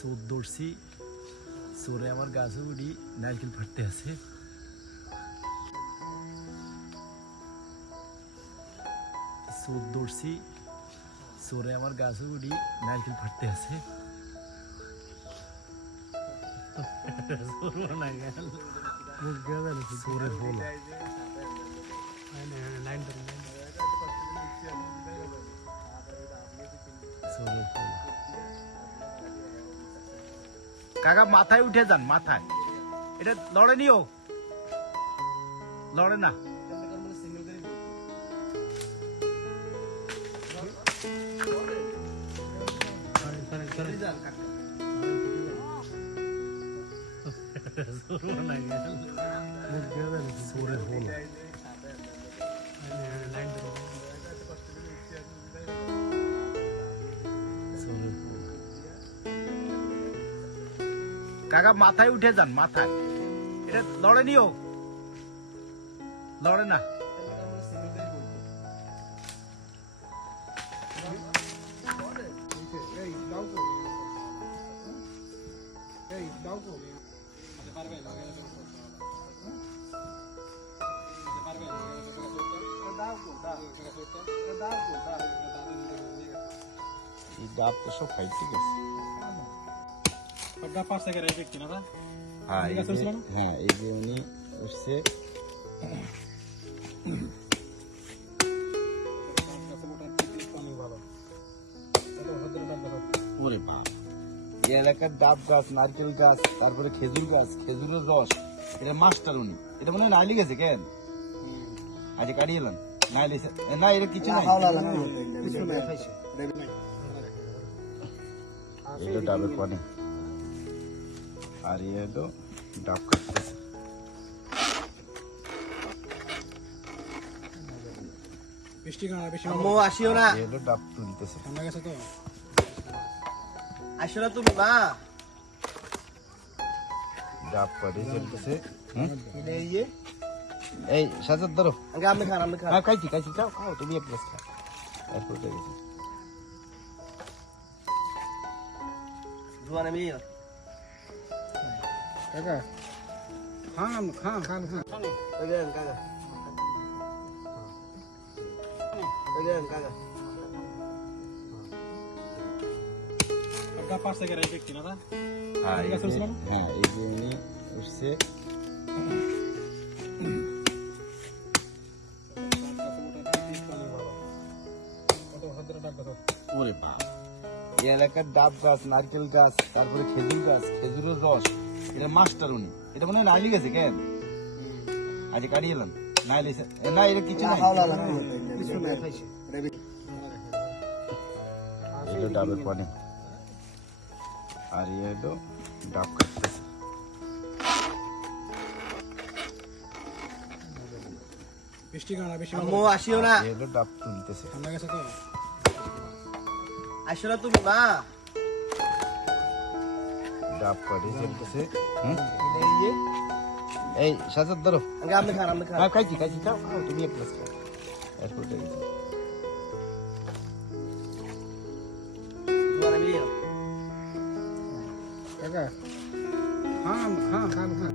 চোর দৌড়ছি, চোরে আমার গাছে উড়ি নারকেল ফাটতে আছে। চোর দৌড়ছি, চোরে আমার গাছে উড়ি নারকেল ফাটতে আছে। চোরের হলো কাকা মাথায় উঠে যান, মাথায় এটা লড়ে নিও, লড়ে না। চোরের হলো কাকা মাথায় উঠে যান, মাথায় এটা লড়ে নিও, লড়ে না। ডাব তো সব খাই, ঠিক আছে। হ্যাঁ এই যে উনি উঠছে। ওরে বাপ, এই এলাকার ডাব গাছ, নারকেল গাছ, তারপরে খেজুর গাছ, খেজুরের রস, এটা মাস্টার উনি। এটা মনে হয় নাইলি গেছে কেন আজ কাটিয়ে এলাম নাইলি না, এটা কিছু নাই। এটা ডাবের পানি আর ইয়ে হলো ডাব কাটতেছে। ডাব তুলতেছে, ডাব পাড়ি চলতেছে। এই সাজাদ ধরো, খাইছি খাইছি, খাও খাও তুমি এক প্লেট খাও। এরপর গেছে কাকা, খান খান খান খান কাকা, হ্যাঁ এই যে উনি উঠছে। ওরে বাপ, এই এলাকার ডাব গাছ, নারকেল গাছ, তারপরে খেজুর গাছ, খেজুরের রস, এটা মাস্টার উনি। এটা মনে হয় নাইলি গেছে কেন আজ কাটিয়ে এলাম নাইলি না, এটা কিছু নাই। এটা ডাবের পানি আর ইয়ে হলো ডাব কাটতেছে। ডাব তুলতেছে, ডাব পাড়ি চলতেছে। এই সাজাদ ধরো, খাইছি খাইছি, খাও খাও তুমি এক প্লেট খাও। এরপর গেছে কাকা, খান খান খান খান।